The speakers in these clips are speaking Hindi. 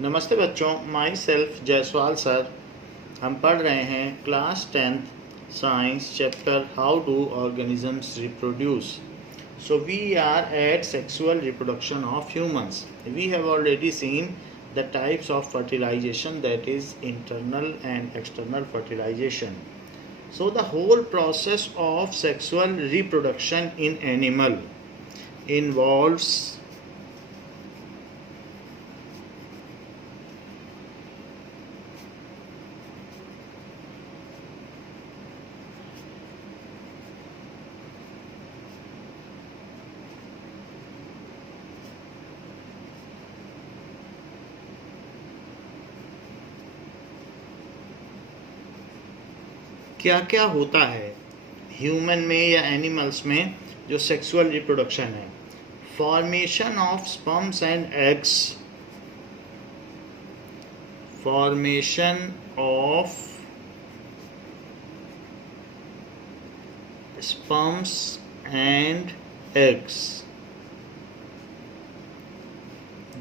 नमस्ते बच्चों, माई सेल्फ जयसवाल सर। हम पढ़ रहे हैं class 10th science chapter how do organisms reproduce. So we are at sexual reproduction of humans. We have already seen the types of fertilization, that is internal and external fertilization. So the whole process of sexual reproduction in animal involves क्या क्या होता है ह्यूमन में या एनिमल्स में जो सेक्सुअल रिप्रोडक्शन है। Formation of sperms and eggs, formation of sperms and eggs.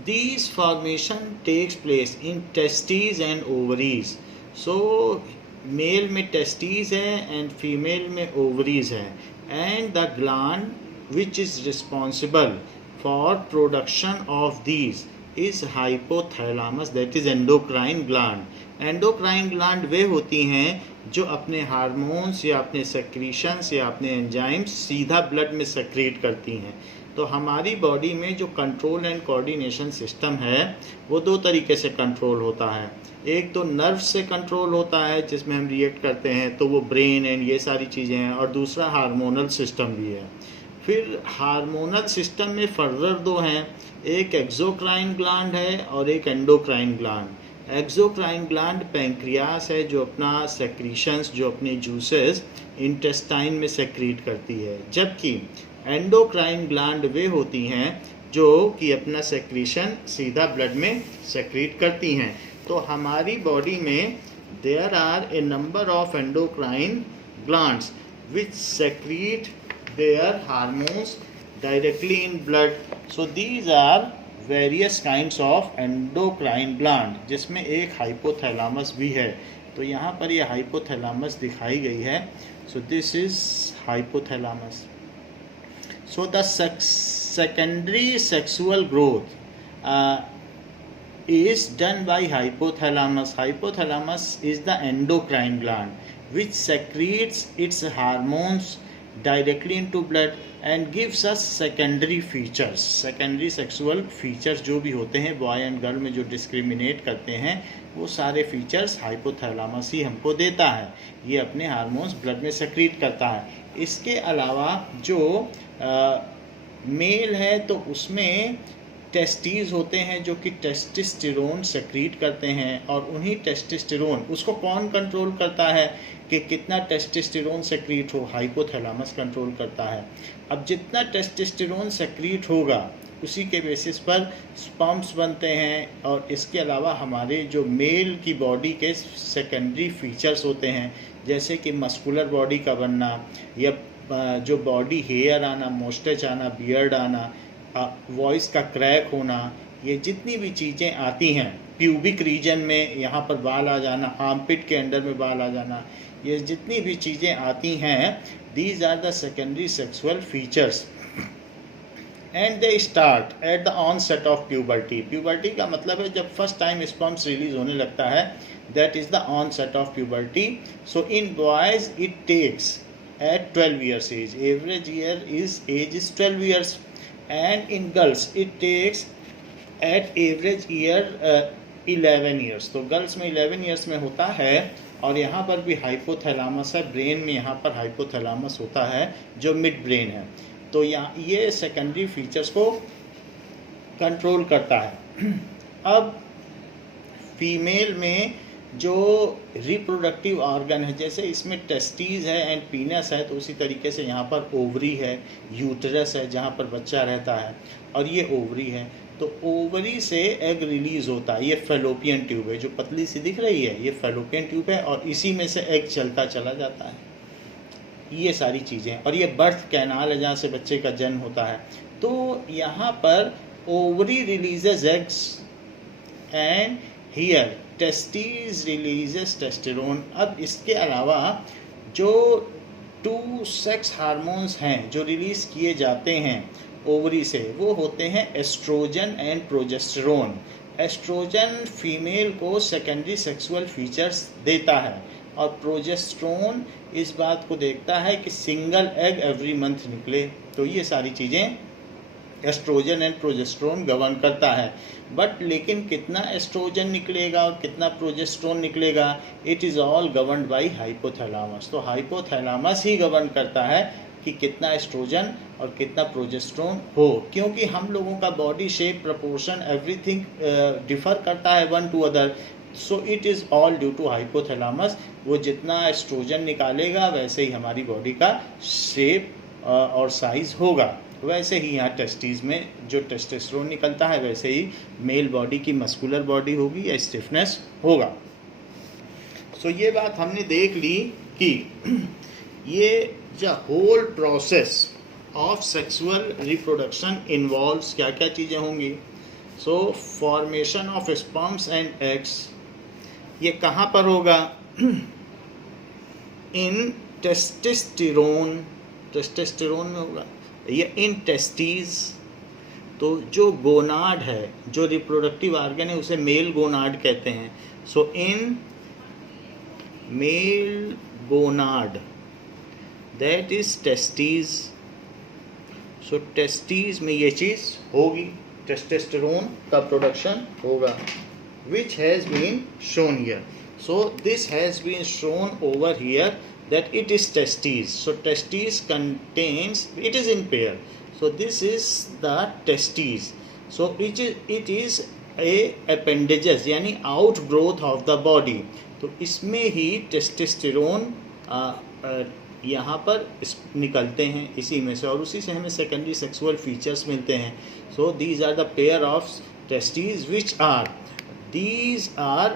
These formation takes place in testes and ovaries. So male में टेस्टीज है एंड फीमेल में ओवरीज है, and the gland which is responsible for production of these is hypothalamus, that is endocrine gland. Endocrine gland वे होती हैं जो अपने हार्मोन्स या अपने सेक्रीशंस या अपने एंजाइम्स सीधा ब्लड में सेक्रेट करती हैं। तो हमारी बॉडी में जो कंट्रोल एंड कोऑर्डिनेशन सिस्टम है वो दो तरीके से कंट्रोल होता है। एक तो नर्व से कंट्रोल होता है जिसमें हम रिएक्ट करते हैं, तो वो ब्रेन एंड ये सारी चीज़ें हैं, और दूसरा हार्मोनल सिस्टम भी है। फिर हार्मोनल सिस्टम में फर्दर दो हैं, एक एक्सोक्राइन ग्लैंड है और एक endocrine gland. Exocrine gland pancreas है जो अपना सेक्रीशंस, जो अपने जूसेस इंटेस्टाइन में सेक्रीट करती है, जबकि एंडोक्राइन ग्लैंड वे होती हैं जो कि अपना सेक्रीशन सीधा ब्लड में सेक्रीट करती हैं। तो हमारी बॉडी में there are a number of endocrine glands which secrete their hormones directly in blood. So these are various kinds of endocrine gland, जिसमें एक हाइपोथैलामस भी है। तो यहाँ पर ये हाइपोथैलामस दिखाई गई है। So this is hypothalamus. So the secondary sexual growth is done by hypothalamus. Hypothalamus is the endocrine gland which secretes its hormones directly into blood and gives us secondary features. Secondary sexual features जो भी होते हैं बॉय एंड गर्ल में जो डिस्क्रिमिनेट करते हैं, वो सारे फीचर्स हाइपोथैलामस ही हमको देता है। ये अपने हार्मोन्स ब्लड में सेक्रीट करता है। इसके अलावा जो मेल है तो उसमें टेस्टीज होते हैं जो कि टेस्टोस्टेरोन सेक्रीट करते हैं, और उन्हीं टेस्टोस्टेरोन, उसको कौन कंट्रोल करता है कि कितना टेस्टोस्टेरोन सेक्रीट हो? हाइपोथैलामस कंट्रोल करता है। अब जितना टेस्टोस्टेरोन सेक्रीट होगा उसी के बेसिस पर स्पर्म्स बनते हैं, और इसके अलावा हमारे जो मेल की बॉडी के सेकेंडरी फीचर्स होते हैं, जैसे कि मस्कुलर बॉडी का बनना, या जो बॉडी हेयर आना, मोस्टेच आना, बियर्ड आना, वॉइस का क्रैक होना, ये जितनी भी चीज़ें आती हैं, प्यूबिक रीजन में यहाँ पर बाल आ जाना, आर्मपिट के अंडर में बाल आ जाना, ये जितनी भी चीज़ें आती हैं, these are the secondary sexual features and they start at the onset of puberty. Puberty का मतलब है जब फर्स्ट टाइम स्पर्म्स रिलीज होने लगता है, that is the onset of puberty. So in boys it takes at 12 years age, average age is 12 years, and in girls it takes at average year 11 years। तो गर्ल्स में 11 years में होता है, और यहाँ पर भी हाइपोथैलामस है, ब्रेन में यहाँ पर हाइपोथैलामस होता है जो मिड ब्रेन है। तो यहाँ ये सेकेंडरी फीचर्स को कंट्रोल करता है। अब फीमेल में जो रिप्रोडक्टिव ऑर्गन है, जैसे इसमें टेस्टीज है एंड पीनस है, तो उसी तरीके से यहाँ पर ओवरी है, यूटरस है जहाँ पर बच्चा रहता है, और ये ओवरी है। तो ओवरी से एग रिलीज होता है, ये फेलोपियन ट्यूब है जो पतली सी दिख रही है, ये फेलोपियन ट्यूब है, और इसी में से एग चलता चला जाता है। ये सारी चीज़ें, और ये बर्थ कैनाल है जहाँ से बच्चे का जन्म होता है। तो यहाँ पर ovary releases eggs and here testis releases testosterone. अब इसके अलावा जो 2 सेक्स हार्मोन्स हैं जो रिलीज किए जाते हैं ओवरी से, वो होते हैं estrogen and progesterone. Estrogen female को सेकेंडरी सेक्सुअल फीचर्स देता है और प्रोजेस्टेरोन इस बात को देखता है कि सिंगल एग एवरी मंथ निकले। तो ये सारी चीज़ें एस्ट्रोजन एंड प्रोजेस्टेरोन गवर्न करता है। बट लेकिन कितना एस्ट्रोजन निकलेगा और कितना प्रोजेस्टेरोन निकलेगा, it is all governed bye hypothalamus. तो हाइपोथैलेमस ही गवर्न करता है कि कितना एस्ट्रोजन और कितना प्रोजेस्टेरोन हो, क्योंकि हम लोगों का body shape, proportion, everything differ करता है one to other. So it is all due to hypothalamus. वो जितना एस्ट्रोजन निकालेगा वैसे ही हमारी बॉडी का शेप और साइज होगा। वैसे ही यहाँ टेस्टिस में जो टेस्टोस्टेरोन निकलता है वैसे ही मेल बॉडी की मस्कुलर बॉडी होगी या स्टिफनेस होगा। सो ये बात हमने देख ली कि ये the whole process of sexual reproduction involves क्या क्या चीज़ें होंगी। So formation of sperms and eggs, ये कहाँ पर होगा? इन टेस्टोस्टेरोन, टेस्टोस्टेरोन में होगा ये इन टेस्टिस। तो जो गोनाड है, जो रिप्रोडक्टिव ऑर्गन है, उसे मेल गोनाड कहते हैं। So in male gonad that is testis. So testis में ये चीज़ होगी, टेस्टोस्टेरोन का प्रोडक्शन होगा, which has been shown here. So this has been shown over here that it is testes. So testes contains, it is in pair. So this is the testes. So it is a appendages यानी outgrowth of the body. तो इसमें ही टेस्टोस्टेरोन यहाँ पर निकलते हैं इसी में से, और उसी से हमें सेकेंडरी सेक्सुअल फीचर्स मिलते हैं। So these are the pair of testis which are These are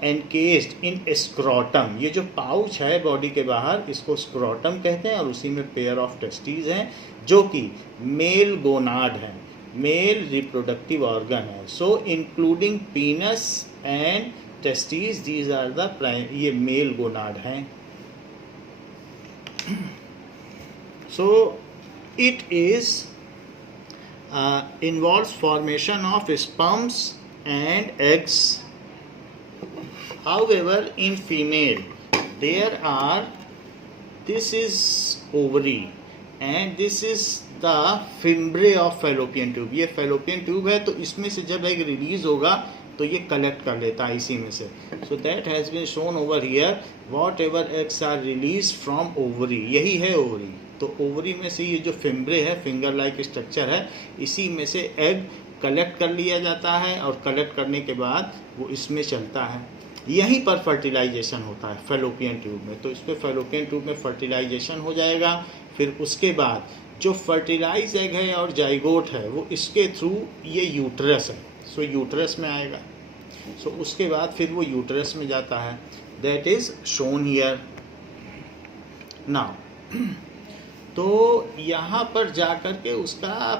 encased in scrotum. ये जो पाउच है बॉडी के बाहर, इसको स्क्रोटम कहते हैं, और उसी में पेयर ऑफ टेस्टिस हैं जो कि मेल गोनाड हैं, मेल रिप्रोडक्टिव ऑर्गन है। So including penis and testis, these are the ये मेल गोनाड हैं। So it is involves formation of sperms and eggs. However, in female there are, this is ovary and this is the fimbriae of fallopian tube. ये fallopian tube है, तो इसमें से जब एग रिलीज होगा तो ये कलेक्ट कर लेता है इसी में से। So that has been shown over here. Whatever eggs are released from ovary, यही है ovary। तो ओवरी में से ये जो फिम्ब्रे है, फिंगर लाइक स्ट्रक्चर है, इसी में से एग कलेक्ट कर लिया जाता है और कलेक्ट करने के बाद वो इसमें चलता है। यहीं पर फर्टिलाइजेशन होता है फैलोपियन ट्यूब में। तो इस पर फैलोपियन ट्यूब में फर्टिलाइजेशन हो जाएगा। फिर उसके बाद जो फर्टिलाइज एग है और जाइगोट है वो इसके थ्रू ये यूट्रस है, सो यूट्रस में आएगा। सो उसके बाद फिर वो यूट्रस में जाता है, that is shown here now. तो यहाँ पर जा कर के उसका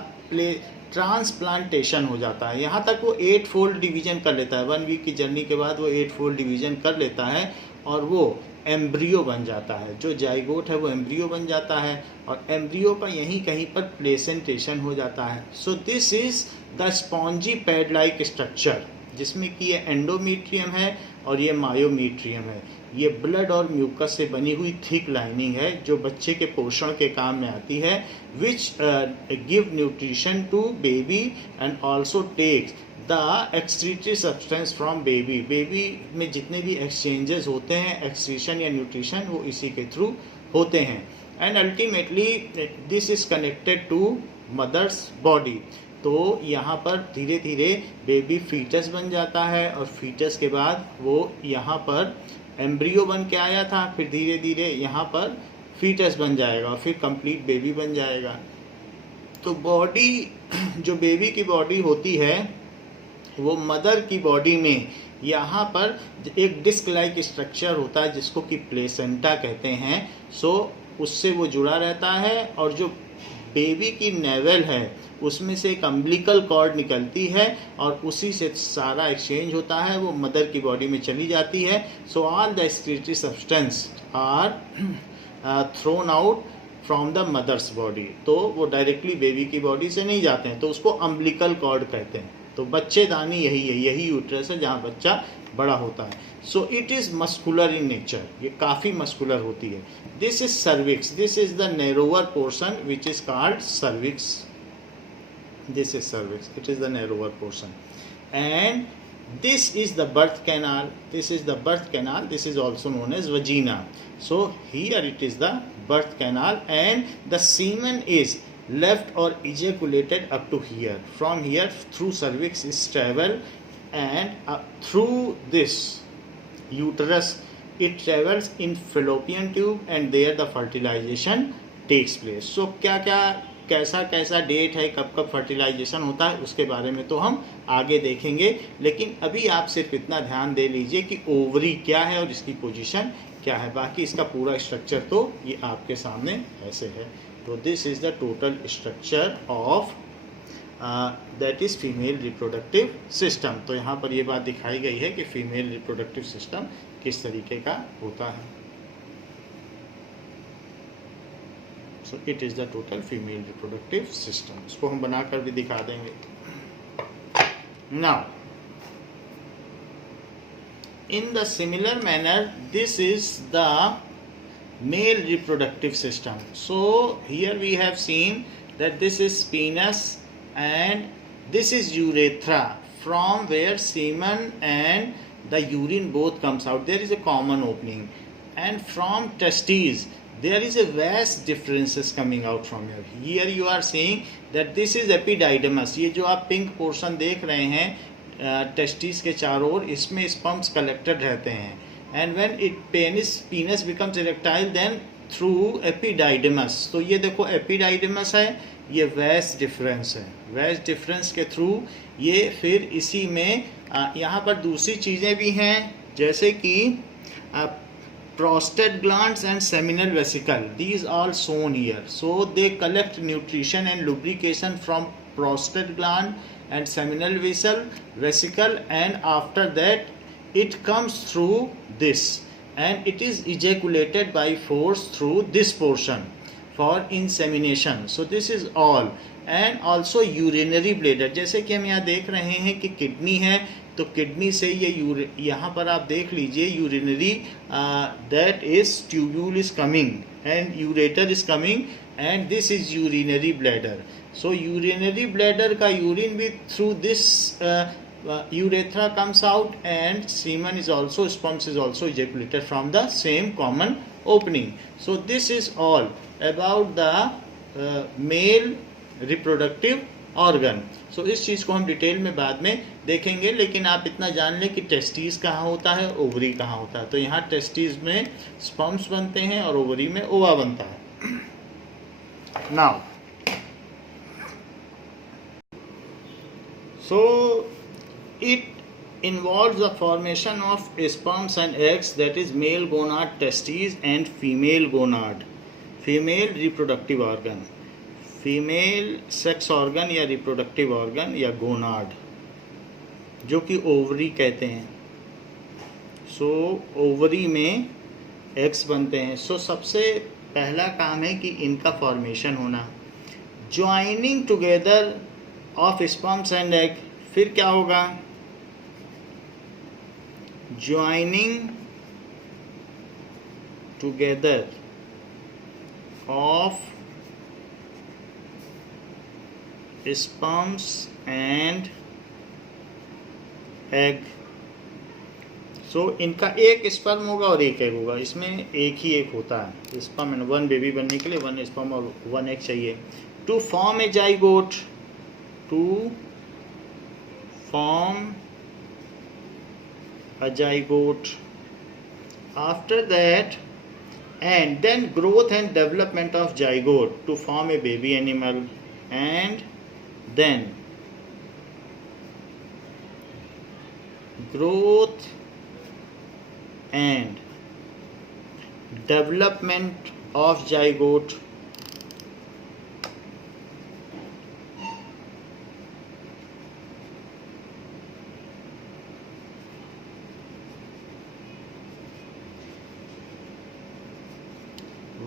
ट्रांसप्लांटेशन हो जाता है। यहाँ तक वो 8 फोल्ड डिवीजन कर लेता है। 1 वीक की जर्नी के बाद वो 8 फोल्ड डिवीजन कर लेता है और वो एम्ब्रियो बन जाता है। जो जाइगोट है वो एम्ब्रियो बन जाता है और एम्ब्रियो का यहीं कहीं पर प्लेसेंटेशन हो जाता है। So this is the spongy pad like structure, जिसमें कि ये एंडोमीट्रियम है और ये मायोमीट्रियम है। ये ब्लड और म्यूकस से बनी हुई थिक लाइनिंग है जो बच्चे के पोषण के काम में आती है, which give nutrition to baby and also takes the excretory substance from baby. Baby में जितने भी एक्सचेंजेस होते हैं, एक्सक्रीशन या न्यूट्रिशन, वो इसी के थ्रू होते हैं। And ultimately this is connected to mother's body. तो यहाँ पर धीरे धीरे बेबी फीटस बन जाता है और फीटस के बाद वो यहाँ पर एम्ब्रियो बन के आया था, फिर धीरे धीरे यहाँ पर फीटस बन जाएगा और फिर कंप्लीट बेबी बन जाएगा। तो बॉडी, जो बेबी की बॉडी होती है वो मदर की बॉडी में यहाँ पर एक डिस्क लाइक स्ट्रक्चर होता है जिसको कि प्लेसेंटा कहते हैं। सो उससे वो जुड़ा रहता है और जो बेबी की नेवल है उसमें से एक अम्बिलिकल कॉर्ड निकलती है और उसी से सारा एक्सचेंज होता है, वो मदर की बॉडी में चली जाती है. So all the excretory substance are thrown out from the mother's body. तो वो डायरेक्टली बेबी की बॉडी से नहीं जाते हैं, तो उसको अम्बिलिकल कॉर्ड कहते हैं. तो बच्चेदानी यही है, यही यूट्रस है जहाँ बच्चा बड़ा होता है. So it is muscular in nature, ये काफ़ी मस्कुलर होती है. This is cervix, this is the narrower portion which is called cervix. This is cervix, it is the narrower portion. And this is the birth canal, this is the birth canal, this is also known as vagina. So here it is the birth canal, and the semen is left or ejaculated up to here. From here through cervix is travel, and through this uterus it travels in fallopian tube, and there the fertilization takes place. So क्या कैसा कैसा डेट है, कब कब फर्टिलाइजेशन होता है, उसके बारे में तो हम आगे देखेंगे. लेकिन अभी आप सिर्फ इतना ध्यान दे लीजिए कि ओवरी क्या है और इसकी पोजीशन क्या है. बाकी इसका पूरा स्ट्रक्चर तो ये आपके सामने ऐसे है. तो this is the total structure of that is female reproductive system. तो यहाँ पर ये बात दिखाई गई है कि फीमेल रिप्रोडक्टिव सिस्टम किस तरीके का होता है. So it is the total female reproductive system. इसको हम बनाकर भी दिखा देंगे. Now, in the similar manner, this is the male reproductive system. So here we have seen that this is penis and this is urethra, from where semen and the urine both comes out. There is a common opening, and from testes there is a vast differences coming out from here. Here you are seeing that this is epididymis. ये जो आप पिंक पोर्शन देख रहे हैं टेस्टिस के चारों ओर, इसमें स्पर्म्स कलेक्टेड रहते हैं. And when it penis becomes erectile then through epididymis. तो ये देखो epididymis है, ये vast difference है. vast difference के थ्रू ये फिर इसी में यहाँ पर दूसरी चीज़ें भी हैं, जैसे कि prostate glands and seminal vesicle. These all shown here. So they collect nutrition and lubrication from prostate gland and seminal vesicle, and after that it comes through this, and it is ejaculated by force through this portion for insemination. So this is all. And also urinary bladder, जैसे कि हम यहाँ देख रहे हैं कि किडनी है, तो किडनी से ये यहाँ पर आप देख लीजिए urinary that is tubule is coming and ureter is coming, and this is urinary bladder. So urinary bladder का यूरिन भी through this urethra comes out, and semen is also, sperms is also ejaculated from the same common opening. So this is all about the male reproductive organ. So इस चीज़ को हम डिटेल में बाद में देखेंगे, लेकिन आप इतना जान लें कि टेस्टिस कहाँ होता है, ओवरी कहाँ होता है. तो यहाँ टेस्टिस में स्पर्म्स बनते हैं और ओवरी में ओवा बनता है. Now so it involves the formation of sperms and eggs, that is male gonad testes and female gonad, female reproductive organ, female sex organ या रिप्रोडक्टिव ऑर्गन या गोनाड, जो कि ओवरी कहते हैं. सो ओवरी में एग्स बनते हैं. सो सबसे पहला काम है कि इनका फॉर्मेशन होना, joining together of sperms and egg. फिर क्या होगा, joining together of sperms and egg. So इनका एक स्पर्म होगा और एक एग होगा, इसमें एक ही एक होता है. स्पर्म एंड वन बेबी बनने के लिए वन स्पर्म और वन एग चाहिए. To form a zygote, to form a zygote. After that, and then growth and development of zygote to form a baby animal, and then growth and development of zygote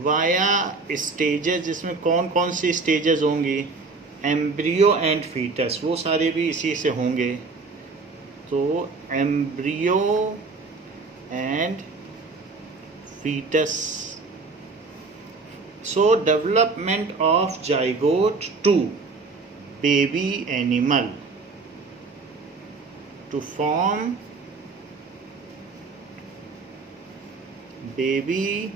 via stages, जिसमें कौन कौन सी स्टेजेस होंगी, एम्ब्रियो एंड फीटस, वो सारे भी इसी से होंगे। तो embryo and foetus, so development of zygote to baby animal to form baby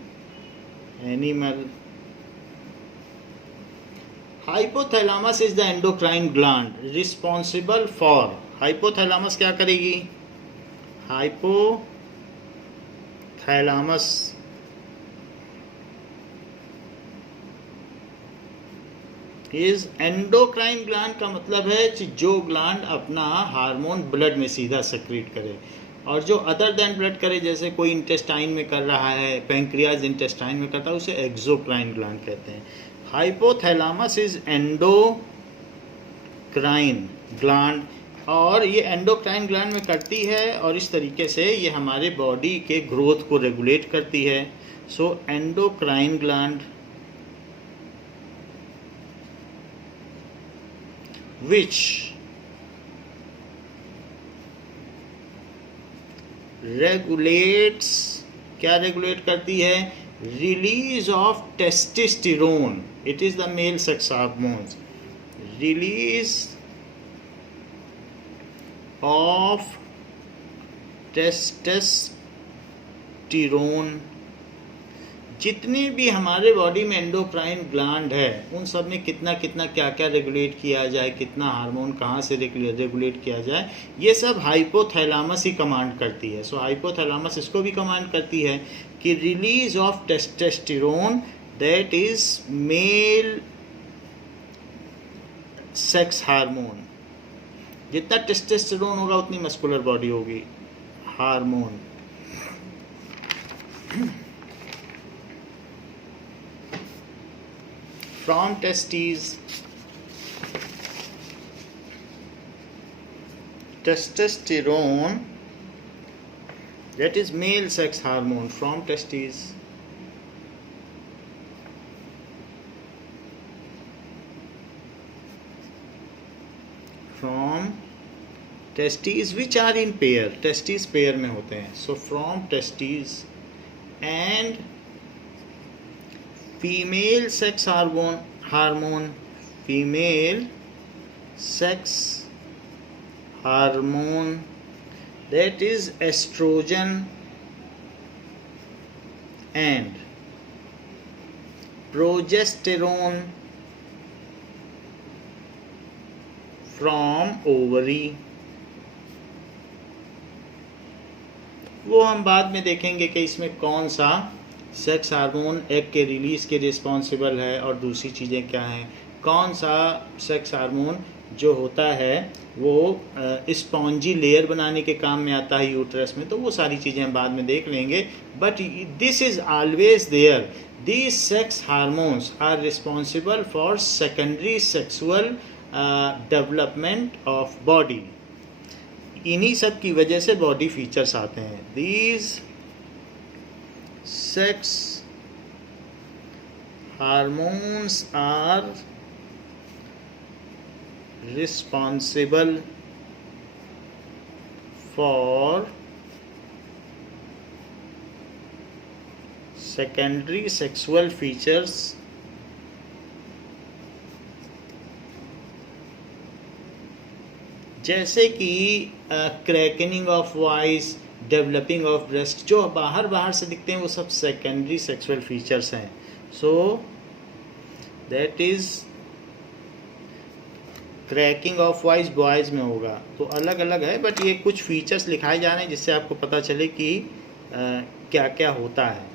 animal. Hypothalamus is the endocrine gland responsible for, hypothalamus क्या करेगी, hypothalamus इज एंडोक्राइन ग्लैंड का मतलब है कि जो ग्लैंड अपना हार्मोन ब्लड में सीधा सेक्रेट करे, और जो अदर देन ब्लड करे, जैसे कोई इंटेस्टाइन में कर रहा है, पैंक्रियाज इंटेस्टाइन में करता है, उसे एक्सोक्राइन ग्लैंड कहते हैं। हाइपोथैलेमस इज एंडोक्राइन ग्लैंड, और ये एंडोक्राइन ग्लैंड में करती है, और इस तरीके से ये हमारे बॉडी के ग्रोथ को रेगुलेट करती है। सो एंडोक्राइन ग्लैंड which regulates, क्या रेगुलेट करती है, release of testosterone, it is the male sex hormone, release of testosterone. जितने भी हमारे बॉडी में एंडोक्राइन ग्लैंड है, उन सब में कितना कितना क्या क्या रेगुलेट किया जाए, कितना हार्मोन कहाँ से रेगुलेट किया जाए, ये सब हाइपोथैलेमस ही कमांड करती है। सो हाइपोथैलेमस इसको भी कमांड करती है कि release of testosterone, that is male sex hormone. जितना टेस्टोस्टेरोन होगा उतनी मस्कुलर बॉडी होगी, hormone. From testes, testosterone, that is male sex hormone, from testes, from testes which are in pair, testes pair में होते हैं। So from testes and female sex hormone, female sex hormone, that is estrogen and progesterone from ovary। वो हम बाद में देखेंगे कि इसमें कौन सा सेक्स हार्मोन एग के रिलीज के रिस्पॉन्सिबल है, और दूसरी चीज़ें क्या हैं, कौन सा सेक्स हार्मोन जो होता है वो स्पॉन्जी लेयर बनाने के काम में आता है यूट्रस में। तो वो सारी चीज़ें हम बाद में देख लेंगे, but this is always there, these sex hormones are responsible for secondary sexual development of body. इन्हीं सब की वजह से बॉडी फीचर्स आते हैं। These sex hormones are responsible for secondary sexual features जैसे कि cracking of voice, developing of breast, जो बाहर से दिखते हैं वो सब सेकेंडरी सेक्सुअल फीचर्स हैं। So that is cracking of voice boys में होगा, तो अलग अलग है, बट ये कुछ फीचर्स लिखाए जा रहे हैं जिससे आपको पता चले कि क्या क्या होता है।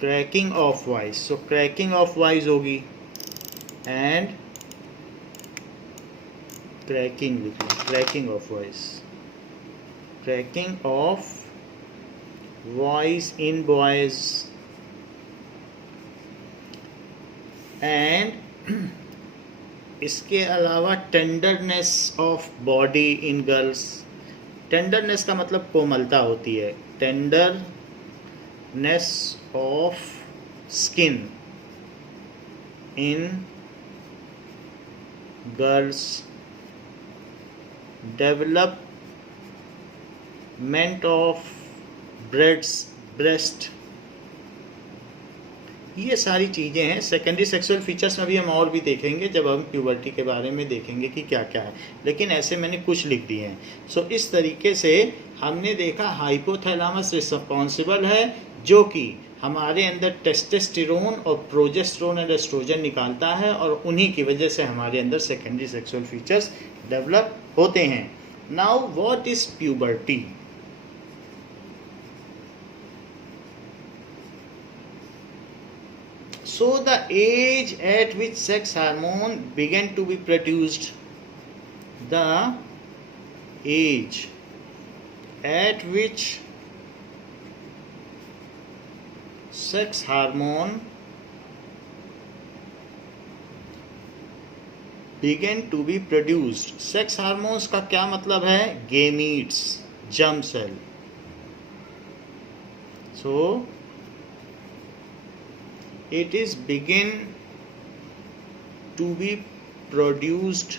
Cracking of voice, so cracking of voice होगी एंड क्रैकिंग लिखना, cracking of voice, cracking of voice in boys and इसके अलावा tenderness of body in girls. Tenderness का मतलब कोमलता होती है, tenderness of skin in girls, development of breast, ये सारी चीज़ें हैं। सेकेंडरी सेक्सुअल फीचर्स में भी हम और भी देखेंगे जब हम प्यूबर्टी के बारे में देखेंगे कि क्या क्या है, लेकिन ऐसे मैंने कुछ लिख दिए हैं। सो इस तरीके से हमने देखा हाइपोथैलेमस रिस्पॉन्सिबल है जो कि हमारे अंदर टेस्टोस्टेरोन और प्रोजेस्टेरोन और एस्ट्रोजन निकालता है, और उन्हीं की वजह से हमारे अंदर सेकेंडरी सेक्सुअल फीचर्स डेवलप होते हैं। Now what is puberty? So the age at which sex hormone began to be produced, the age at which sex hormone began to be produced. Sex hormones का क्या मतलब है? Gametes, germ cell. So it is begin to be produced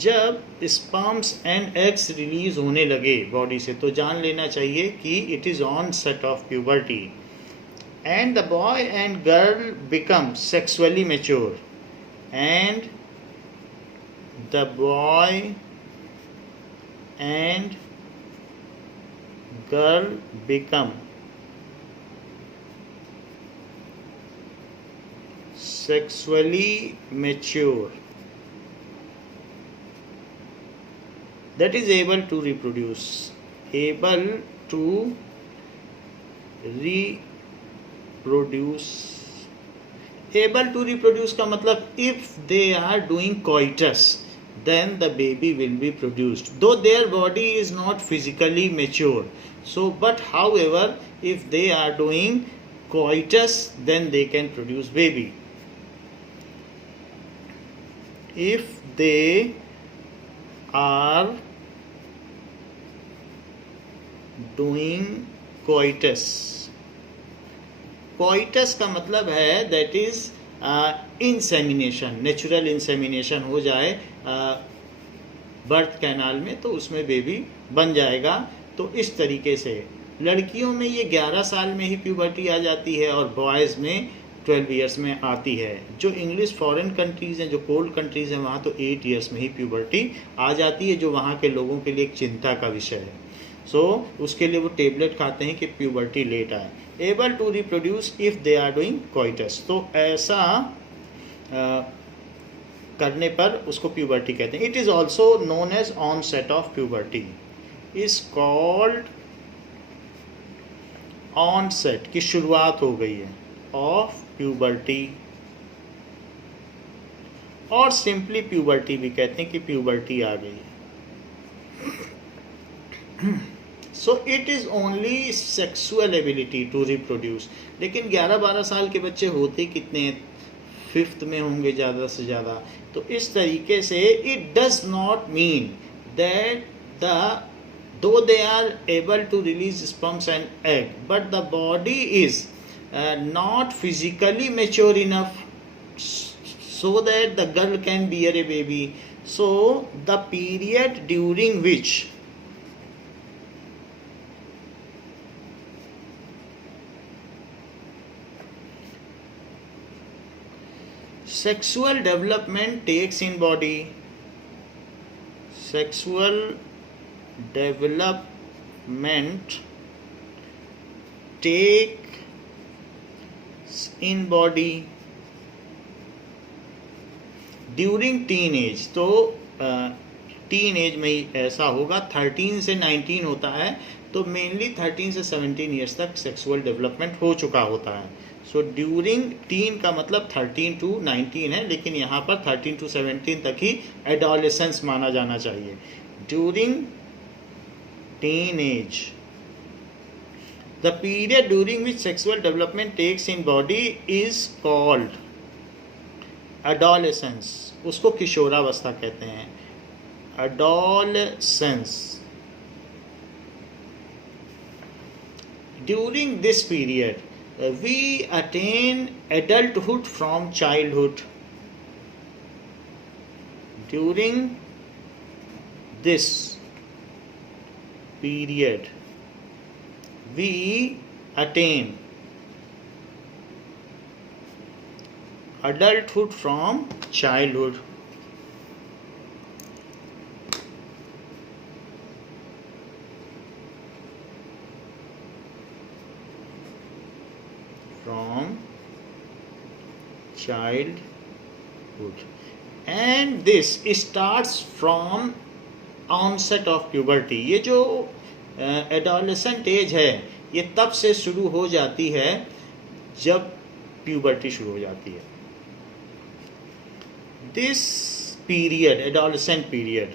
जब स्पर्म्स एंड एग्स रिलीज होने लगे बॉडी से, तो जान लेना चाहिए कि it is onset of puberty. And the boy and girl become sexually mature, and the boy and girl become sexually mature, that is able to reproduce, able to reproduce। able to reproduce का मतलब if they are doing coitus then the baby will be produced, though their body is not physically mature, so but however if they are doing coitus then they can produce baby। if they are doing coitus, coitus का मतलब है that is insemination, natural insemination हो जाए बर्थ कैनाल में, तो उसमें बेबी बन जाएगा। तो इस तरीके से लड़कियों में ये 11 साल में ही प्यूबर्टी आ जाती है और बॉयज़ में 12 इयर्स में आती है। जो इंग्लिश फॉरेन कंट्रीज़ हैं, जो कोल्ड कंट्रीज़ हैं, वहाँ तो 8 इयर्स में ही प्यूबर्टी आ जाती है, जो वहाँ के लोगों के लिए एक चिंता का विषय है। सो उसके लिए वो टेबलेट खाते हैं कि प्यूबर्टी लेट आए। Able to reproduce if they are doing coitus, तो ऐसा करने पर उसको प्यूबर्टी कहते हैं। It is also known as onset of puberty, is called onset की शुरुआत हो गई है ऑफ प्यूबर्टी, और सिंपली प्यूबर्टी भी कहते हैं कि प्यूबर्टी आ गई है। So it is only sexual ability to reproduce. लेकिन 11-12 साल के बच्चे होते कितने हैं? 5th में होंगे ज़्यादा से ज़्यादा। तो इस तरीके से it does not mean that though they are able to release sperms and egg, but the body is not physically mature enough so that the girl can bear a baby. So the period during which sexual development takes in body, sexual development takes in body during teenage। तो टीन एज में ही ऐसा होगा। 13 से 19 होता है, तो मेनली 13 से 17 ईयर्स तक सेक्सुअल डेवलपमेंट हो चुका होता है। सो ड्यूरिंग टीन का मतलब 13 to 19 है, लेकिन यहाँ पर 13 to 17 तक ही एडोलेसेंस माना जाना चाहिए। During teenage, the period during which sexual development takes in body is called adolescence। उसको किशोरावस्था कहते हैं, adolescence। During this period, we attain adulthood from childhood. During this period, we attain adulthood from childhood. From childhood, and this starts from onset of puberty. ये जो एडोलेसेंट एज है ये तब से शुरू हो जाती है जब प्यूबर्टी शुरू हो जाती है. This period, adolescent period,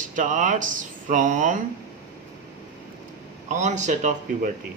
starts from onset of puberty.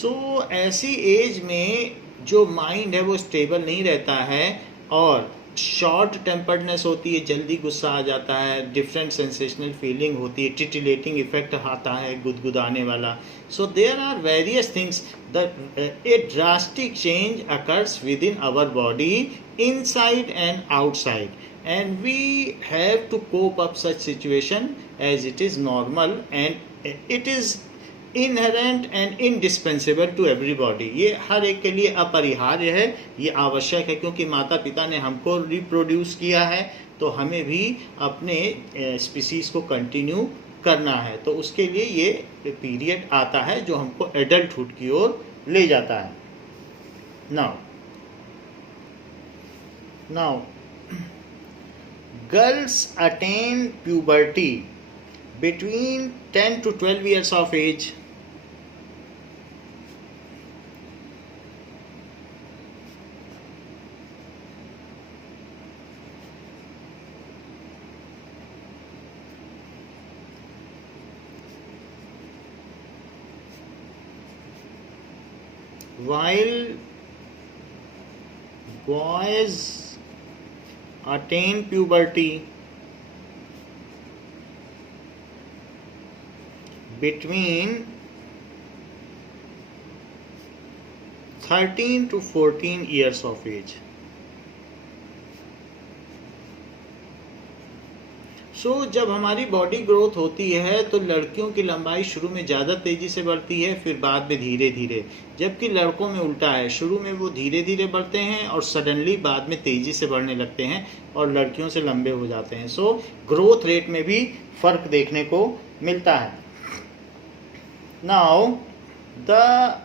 So ऐसी एज में जो माइंड है वो स्टेबल नहीं रहता है और शॉर्ट टेम्पर्डनेस होती है, जल्दी गुस्सा आ जाता है, डिफरेंट सेंसेशनल फीलिंग होती है, टिटिलेटिंग इफेक्ट आता है गुदगुदाने वाला. So there are various things that a drastic change occurs within our body inside and outside, and we have to cope up such situation as it is normal and it is inherent and indispensable to everybody. ये हर एक के लिए अपरिहार्य है, ये आवश्यक है, क्योंकि माता पिता ने हमको रिप्रोड्यूस किया है तो हमें भी अपने स्पीसीज़ को कंटिन्यू करना है. तो उसके लिए ये पीरियड आता है जो हमको एडल्टहुड की ओर ले जाता है. Now girls attain puberty between 10 to 12 years of age. While boys attain puberty between 13 to 14 years of age. सो जब हमारी बॉडी ग्रोथ होती है तो लड़कियों की लंबाई शुरू में ज़्यादा तेज़ी से बढ़ती है, फिर बाद में धीरे धीरे, जबकि लड़कों में उल्टा है, शुरू में वो धीरे धीरे बढ़ते हैं और सडनली बाद में तेज़ी से बढ़ने लगते हैं और लड़कियों से लंबे हो जाते हैं. सो ग्रोथ रेट में भी फ़र्क देखने को मिलता है. Now, the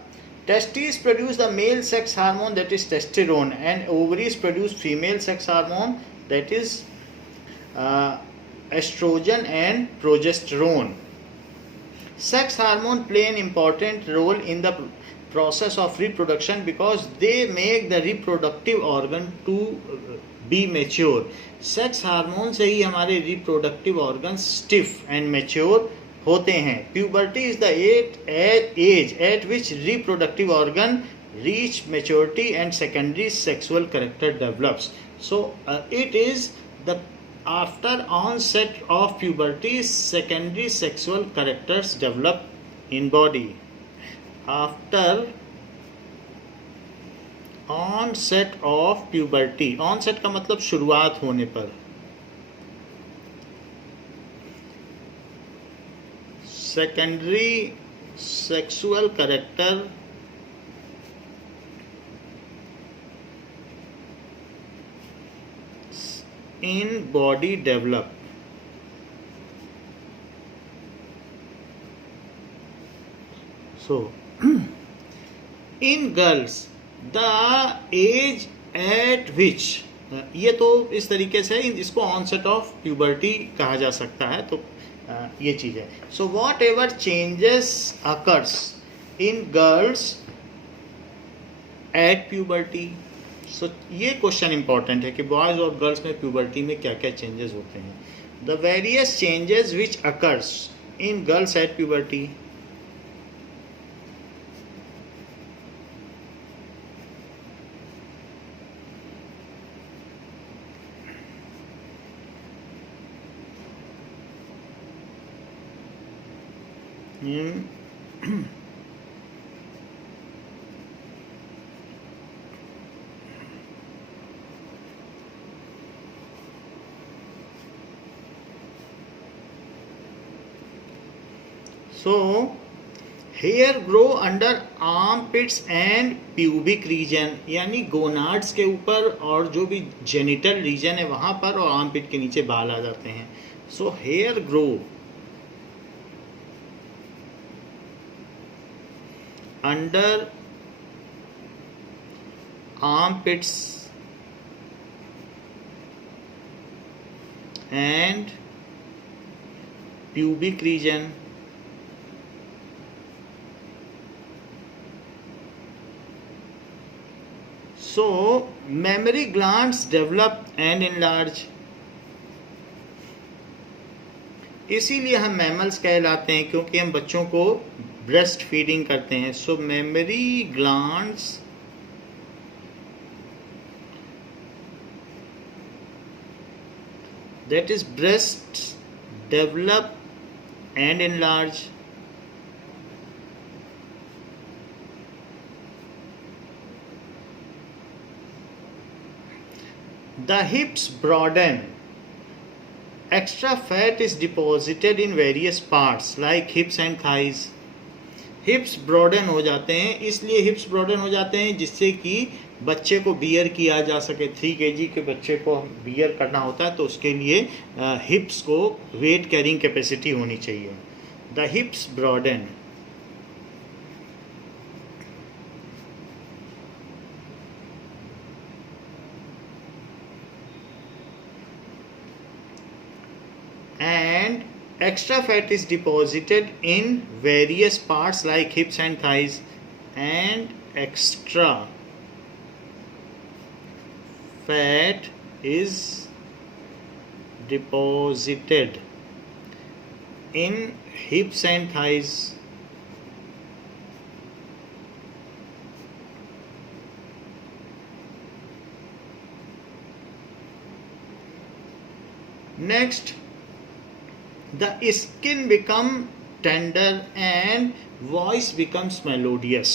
testes produce the male sex hormone, that is testosterone, and ovaries produce female sex hormone, that is estrogen and progesterone. Sex hormone play an important role in the process of reproduction because they make the reproductive organ to be mature. Sex hormone से ही हमारे reproductive organs stiff and mature होते हैं. Puberty is the age at which reproductive organ reach maturity and secondary sexual character develops. So it is the after onset of puberty secondary sexual characters develop in body. After onset of puberty, onset का मतलब शुरुआत होने पर, secondary sexual character in body develop. So in girls the age at which, ये तो इस तरीके से इसको onset of puberty कहा जा सकता है. तो ये चीज़ है. So whatever changes occurs in girls at puberty. So ये क्वेश्चन इंपॉर्टेंट है कि बॉयज़ और गर्ल्स में प्यूबर्टी में क्या क्या चेंजेस होते हैं. The various changes which occurs in girls at puberty. So hair grow under arm pits and pubic region, यानी गोनाड्स के ऊपर और जो भी जेनिटल रीजन है वहाँ पर, और आर्म पिट के नीचे बाल आ जाते हैं. So hair grow under arm pits and pubic region. So mammary glands develop and enlarge. इसीलिए हम मैमल्स कहलाते हैं क्योंकि हम बच्चों को ब्रेस्ट फीडिंग करते हैं. So mammary glands that is breasts develop and enlarge. The hips broaden. Extra fat is deposited in various parts like hips and thighs. Hips broaden हो जाते हैं, इसलिए hips broaden हो जाते हैं जिससे कि बच्चे को बियर किया जा सके. 3 kg के बच्चे को बियर करना होता है तो उसके लिए हिप्स को वेट कैरिंग कैपेसिटी होनी चाहिए. The hips broaden. And extra fat is deposited in various parts like hips and thighs. And extra fat is deposited in hips and thighs. Next, the skin become tender and voice becomes melodious.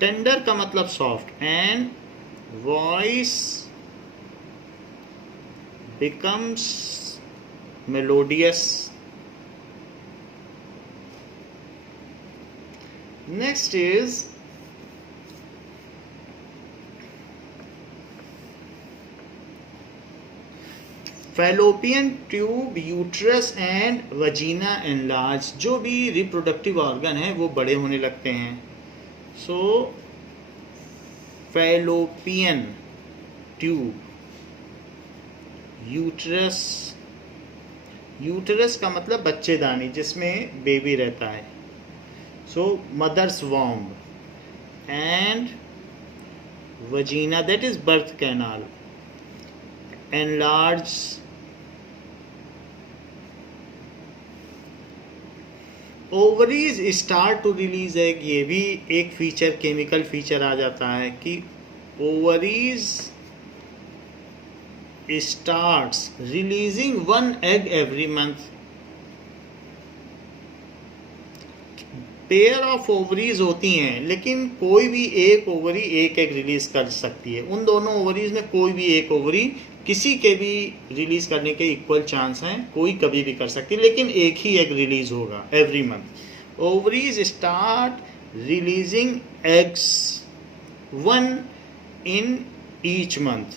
Tender का मतलब soft, and voice becomes melodious. Next is fallopian tube, uterus and vagina enlarge. जो भी रिप्रोडक्टिव ऑर्गन है वो बड़े होने लगते हैं. So fallopian tube, uterus, uterus का मतलब बच्चेदानी जिसमें बेबी रहता है. So mother's womb, and vagina that is birth canal. Enlarge, ovaries start to release egg. ये भी एक फीचर, केमिकल फीचर आ जाता है कि ovaries starts releasing 1 egg every month. Pair of ovaries होती हैं लेकिन कोई भी एक ओवरी एक एग रिलीज कर सकती है. उन दोनों ओवरीज में कोई भी एक ओवरी किसी के भी रिलीज करने के इक्वल चांस हैं. कोई कभी भी कर सकती है लेकिन एक ही एग रिलीज होगा every month. Ovaries start releasing eggs 1 in each month.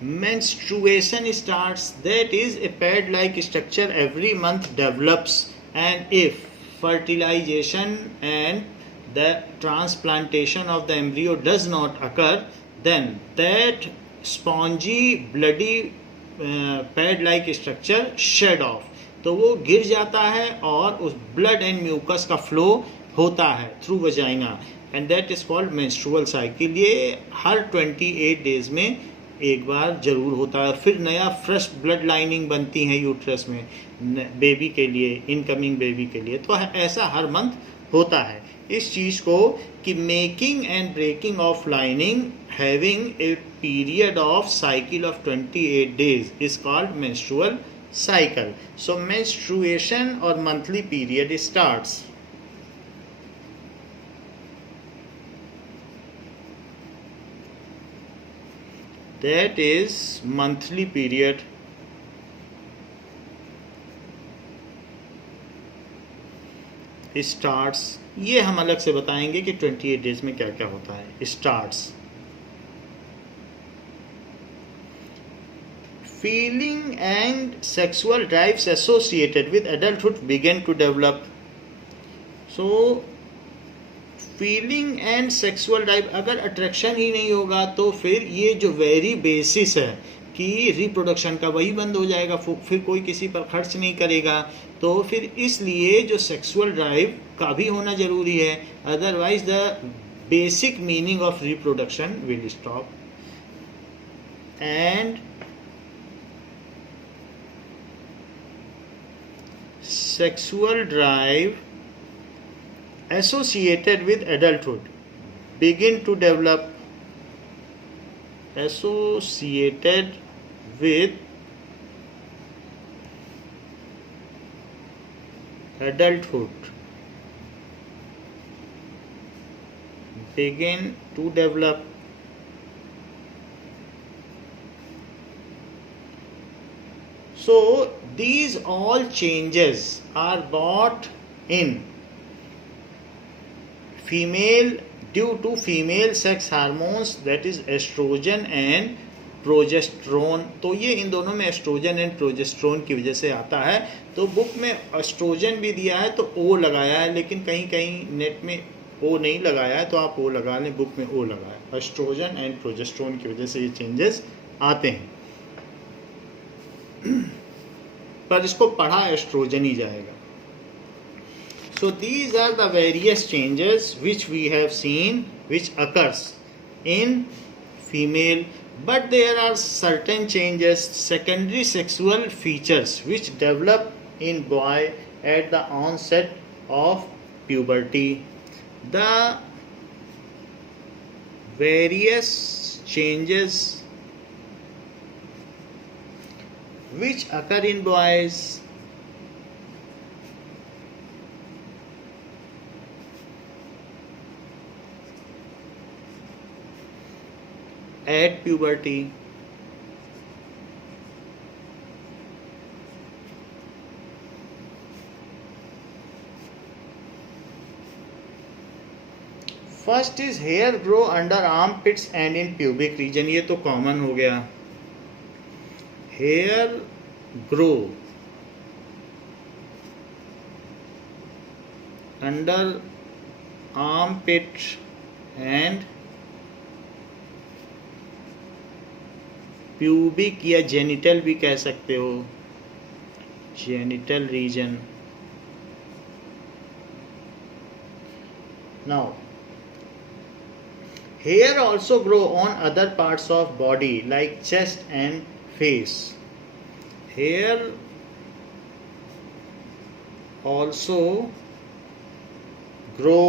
Menstruation starts, that is a pad-like structure every month develops, and if fertilization and the transplantation of the embryo does not occur, then that spongy bloody pad-like structure shed off. तो वो गिर जाता है और उस ब्लड एंड म्यूकस का फ्लो होता है through vagina, and that is called menstrual cycle. ये हर 28 डेज में एक बार ज़रूर होता है, फिर नया फ्रेश ब्लड लाइनिंग बनती है यूट्रस में बेबी के लिए, इनकमिंग बेबी के लिए। तो ऐसा हर मंथ होता है। इस चीज़ को कि making and breaking of lining having a period of cycle of 28 days is called menstrual cycle. So menstruation और monthly period starts. That is monthly period starts। ये हम अलग से बताएंगे कि 28 days में क्या क्या होता है। starts feeling and sexual drives associated with adulthood begin to develop। so feeling and sexual drive, अगर अट्रैक्शन ही नहीं होगा तो फिर ये जो वेरी बेसिस है कि रिप्रोडक्शन का, वही बंद हो जाएगा, फिर कोई किसी पर खर्च नहीं करेगा। तो फिर इसलिए जो सेक्सुअल ड्राइव का भी होना ज़रूरी है, otherwise the basic meaning of reproduction will stop. And sexual drive associated with adulthood begin to develop। associated with adulthood begin to develop। so these all changes are brought in female due to female sex hormones that is estrogen and progesterone. तो ये इन दोनों में एस्ट्रोजन एंड प्रोजेस्ट्रोन की वजह से आता है। तो बुक में एस्ट्रोजन भी दिया है तो ओ लगाया है, लेकिन कहीं कहीं नेट में ओ नहीं लगाया है, तो आप ओ लगा लें, बुक में ओ लगा है। एस्ट्रोजन एंड प्रोजेस्ट्रोन की वजह से ये चेंजेस आते हैं। पर इसको पढ़ा एस्ट्रोजन ही जाएगा। So these are the various changes which we have seen which occurs in female, but there are certain changes, secondary sexual features which develop in boy at the onset of puberty. The various changes which occur in boys at puberty। First is hair grow under armpits and in pubic region. ये तो कॉमन हो गया। Hair grow under armpit and pubic या जेनिटल भी कह सकते हो, genital region. Now hair also grow on other parts of body like chest and face. Hair also grow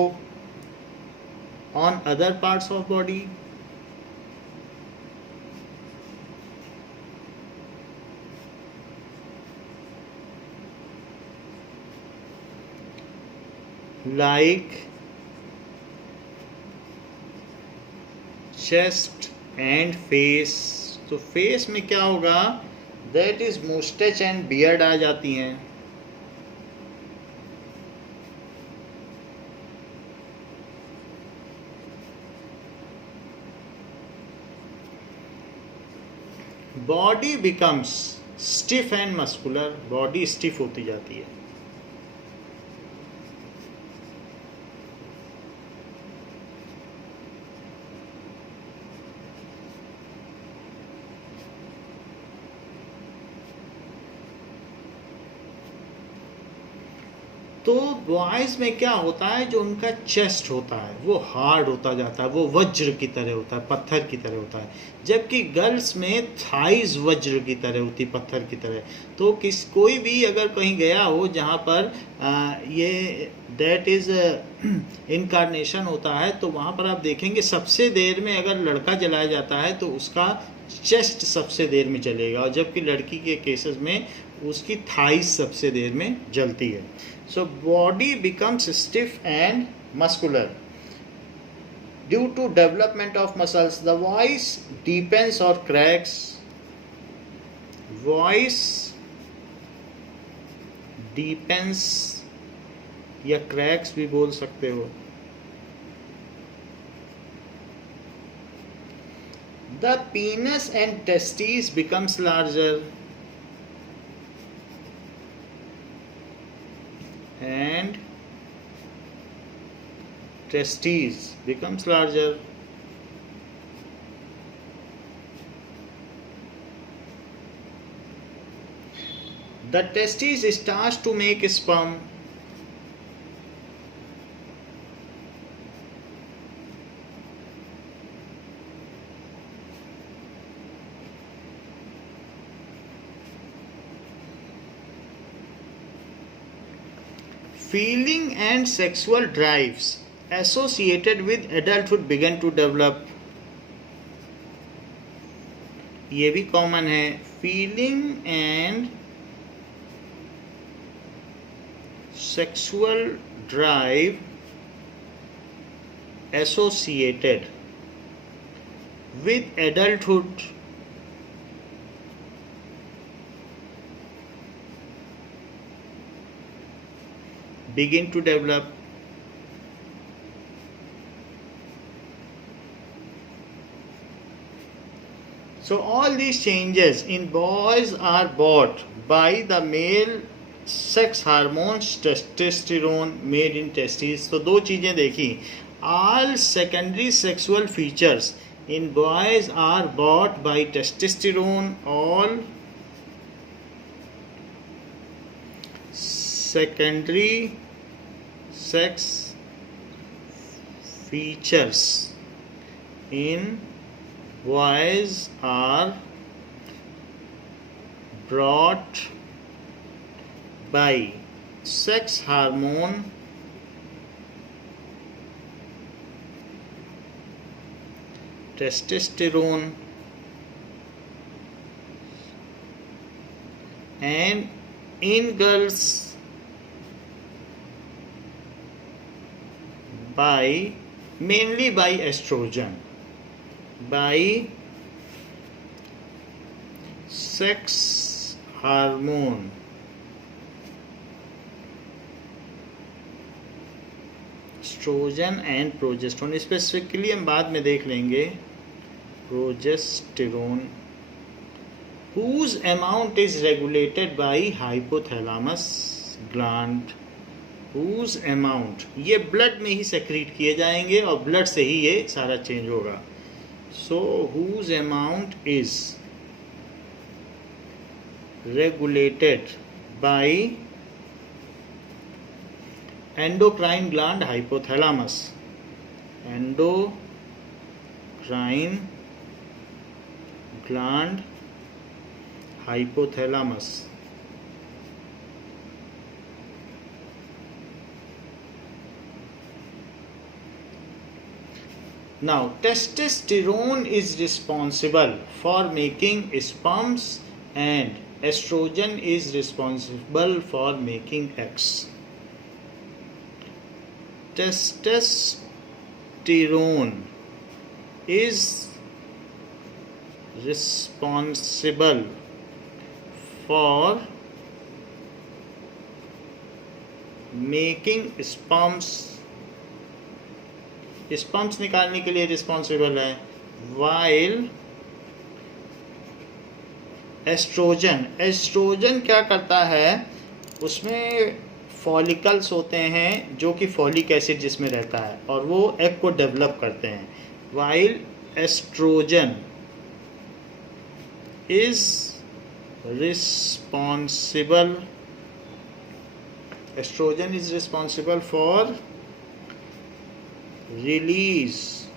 on other parts of body like chest and face। तो फेस में क्या होगा, that is moustache and beard आ जाती हैं। Body becomes stiff and muscular, body stiff होती जाती है। तो बॉयज़ में क्या होता है, जो उनका चेस्ट होता है वो हार्ड होता जाता है, वो वज्र की तरह होता है, पत्थर की तरह होता है, जबकि गर्ल्स में थाइज वज्र की तरह होती, पत्थर की तरह। तो कोई भी अगर कहीं गया हो जहाँ पर ये दैट इज़ इनकारनेशन होता है, तो वहाँ पर आप देखेंगे सबसे देर में अगर लड़का जलाया जाता है तो उसका चेस्ट सबसे देर में जलेगा, और जबकि लड़की के केसेस में उसकी थाइज सबसे देर में जलती है। So body becomes stiff and muscular due to development of muscles. The voice deepens or cracks. Voice deepens या cracks भी बोल सकते हो। The penis and testes becomes larger. And testes becomes larger. The testes starts to make sperm. Feeling and sexual drives associated with adulthood begin to develop. ये भी कॉमन है, feeling and sexual drive associated with adulthood begin to develop. So all these changes in boys are brought by the male sex hormones testosterone made in testes. तो दो चीज़ें देखी, all secondary sexual features in boys are brought by testosterone. All secondary sex features in boys are brought by sex hormone testosterone and in girls mainly by estrogen, by sex hormone estrogen and progesterone, specifically हम बाद में देख लेंगे progesterone, whose amount is regulated by hypothalamus gland, whose amount, ये ब्लड में ही सेक्रीट किए जाएंगे और ब्लड से ही ये सारा चेंज होगा. So whose amount is regulated by endocrine gland hypothalamus, endocrine gland hypothalamus. Now testosterone is responsible for making sperms and estrogen is responsible for making eggs. Testosterone is responsible for making sperms, sperms निकालने के लिए रिस्पॉन्सिबल है, वाइल एस्ट्रोजन क्या करता है, उसमें फॉलिकल्स होते हैं जो कि फॉलिक एसिड जिसमें रहता है और वो एग को डेवलप करते हैं, while estrogen is responsible Estrogen is responsible for release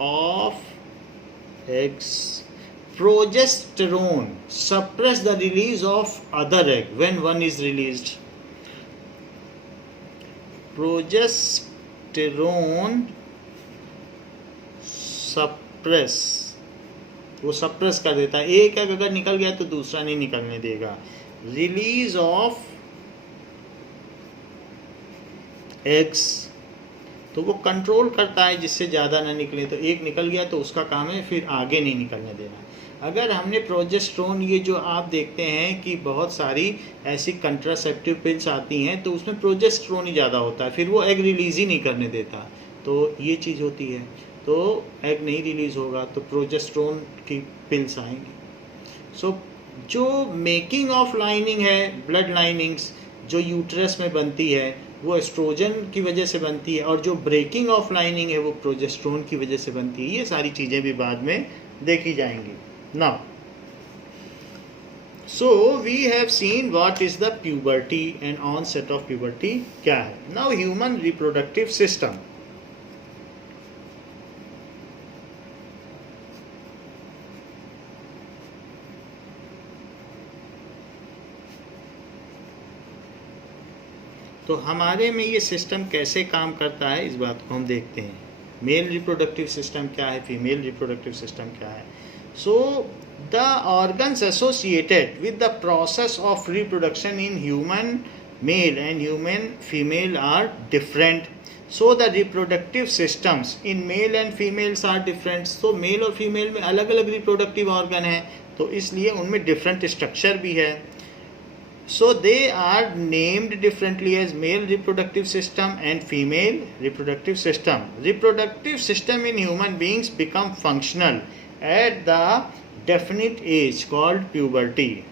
of eggs. Progesterone suppress the release of other egg when one is released. Progesterone suppress, वो सप्रेस कर देता है, एक एग अगर निकल गया तो दूसरा नहीं निकलने देगा. रिलीज ऑफ एग्स, तो वो कंट्रोल करता है जिससे ज़्यादा ना निकले. तो एक निकल गया तो उसका काम है फिर आगे नहीं निकलने देना. अगर हमने प्रोजेस्टेरोन, ये जो आप देखते हैं कि बहुत सारी ऐसी कंट्रासेप्टिव पिल्स आती हैं तो उसमें प्रोजेस्टेरोन ही ज़्यादा होता है, फिर वो एग रिलीज़ ही नहीं करने देता. तो ये चीज़ होती है, तो एग नहीं रिलीज़ होगा तो प्रोजेस्टेरोन की पिल्स आएंगी. सो जो मेकिंग ऑफ लाइनिंग है, ब्लड लाइनिंग्स जो यूट्रस में बनती है वो एस्ट्रोजन की वजह से बनती है, और जो ब्रेकिंग ऑफ लाइनिंग है वो प्रोजेस्टेरोन की वजह से बनती है. ये सारी चीज़ें भी बाद में देखी जाएंगी. Now so we have seen what is the puberty and onset of puberty क्या है. Now human reproductive system. तो हमारे में ये सिस्टम कैसे काम करता है इस बात को हम देखते हैं. मेल रिप्रोडक्टिव सिस्टम क्या है, फीमेल रिप्रोडक्टिव सिस्टम क्या है. So the organs associated with the process of reproduction in human male and human female are different. So the reproductive systems in male and females are different. So male और फीमेल में अलग अलग रिप्रोडक्टिव ऑर्गन हैं, तो इसलिए उनमें डिफरेंट स्ट्रक्चर भी है. So they are named differently as male reproductive system and female reproductive system. Reproductive system in human beings become functional at the definite age called puberty.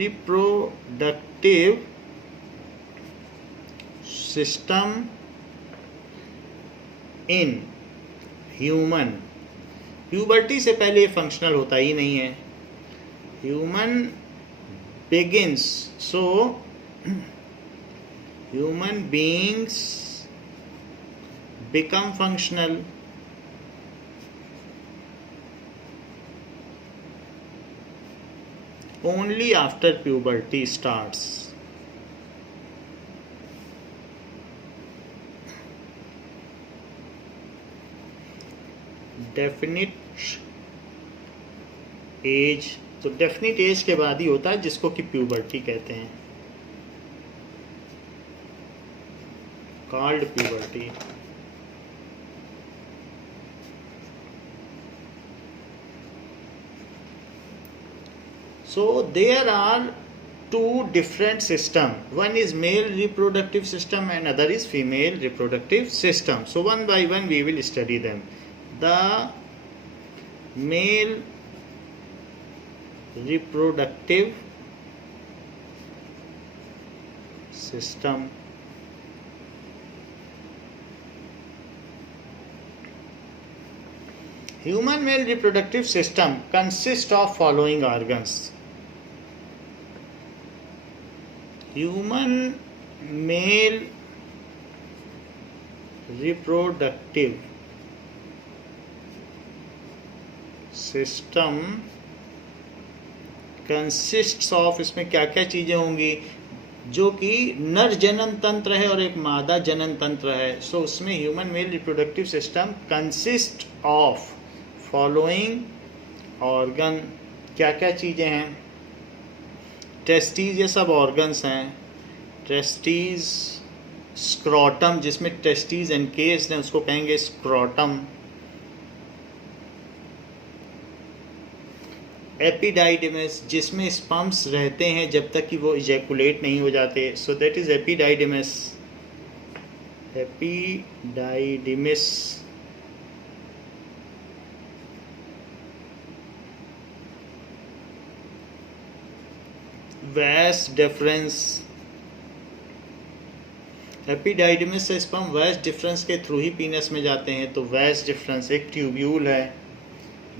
Reproductive system in human, puberty से पहले फंक्शनल होता ही नहीं है. Human begins, so human beings become functional only after puberty starts. Definite age, तो डेफिनिट एज के बाद ही होता है जिसको कि प्यूबर्टी कहते हैं, called puberty. So there are two different system. One is male reproductive system and other is female reproductive system. So one by one we will study them. The male reproductive system. Human male reproductive system consists of following organs. Human male reproductive system consists of, इसमें क्या क्या चीज़ें होंगी, जो कि नर जनन तंत्र है और एक मादा जनन तंत्र है. सो उसमें human male reproductive system consist of following organ. क्या क्या चीज़ें हैं. टेस्टीज, ये सब ऑर्गन्स हैं. टेस्टीज, स्क्रोटम जिसमें टेस्टीज एनकेस्ड हैं उसको कहेंगे स्क्रोटम. एपिडाइडिमस जिसमें स्पर्म्स रहते हैं जब तक कि वो इजैकुलेट नहीं हो जाते, सो दैट इज एपिडाइडिमस. एपिडाइडिमस. वैस डिफरेंस. एपिडाइडिमस से स्पर्म वैस डिफरेंस के थ्रू ही पीनस में जाते हैं, तो वैस डिफरेंस एक ट्यूब्यूल है.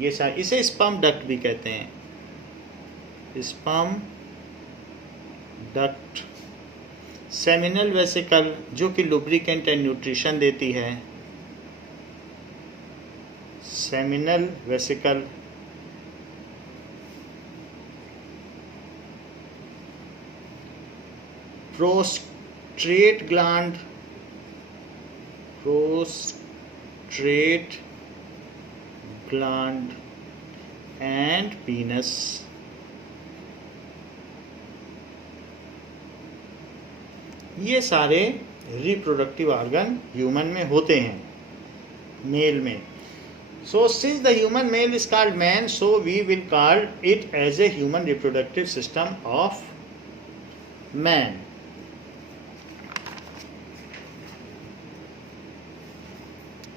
ये इसे स्पर्म डक्ट भी कहते हैं. स्पर्म डक्ट, सेमिनल वेसिकल जो कि लुब्रिकेंट एंड न्यूट्रिशन देती है, seminal vesicle, prostate gland, prostate gland and पीनस। ये सारे रिप्रोडक्टिव ऑर्गन ह्यूमन में होते हैं, मेल में। So since the human male is called man, so we will call it as a human reproductive system of man.